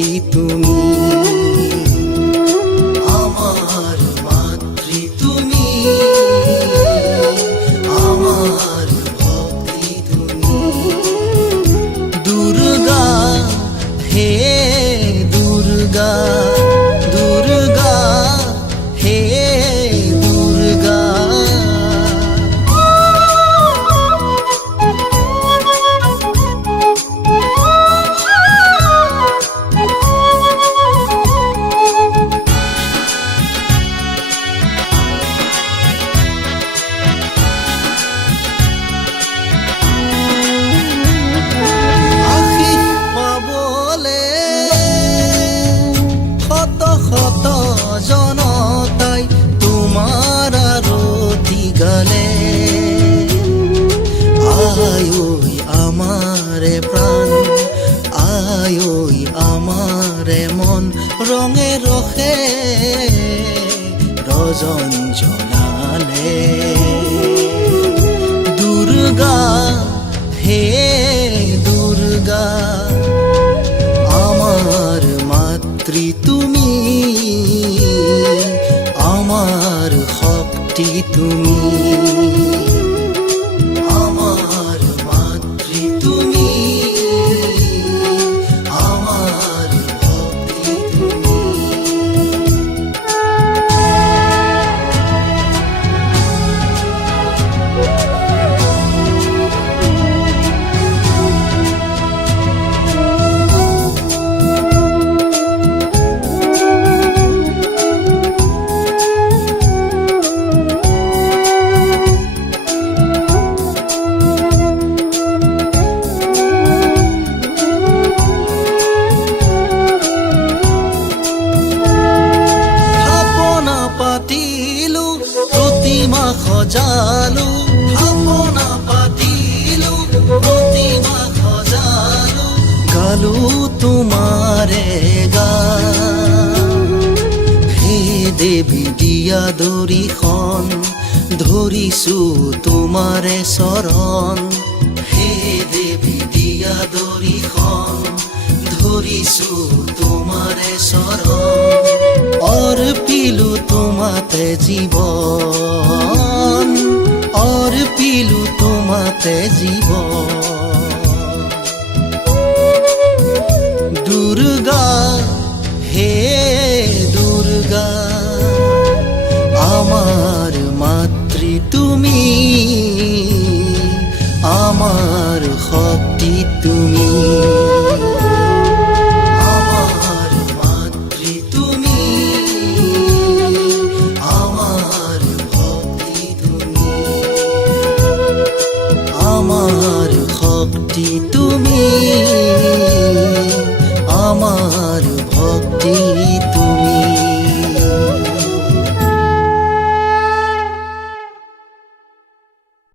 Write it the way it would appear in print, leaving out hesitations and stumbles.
ভক্তি তুমি আমার মাতৃ তুমি আমার ভক্তি তুমি দুর্গা হে দুর্গা দুর্গা হে দুর্গা জনতাই তোমার আরতি গালে আয়ই আমারে প্রাণ আয়ই আমারে মন রঙে রখে রজন জলালে দুর্গা হে দুর্গা আমার মাতৃ তুমি আমার শক্তি তুমি আমার মাতৃ তুমি আমার ভক্তি তুমি প্রতিমা সজালো থাপনা পাতিলো প্রতিমা সজালো গালো তোমাৰে গান হে দেৱী দিয়া দৰিখন ধৰিছো তোমাৰে চৰণ হে দেৱী দিয়া দৰিখন ধৰিছো তোমাৰে চৰণ অৰ্পিলো তোমাতে জীবন অৰ্পিলো তোমাতে জীবন দুৰ্গা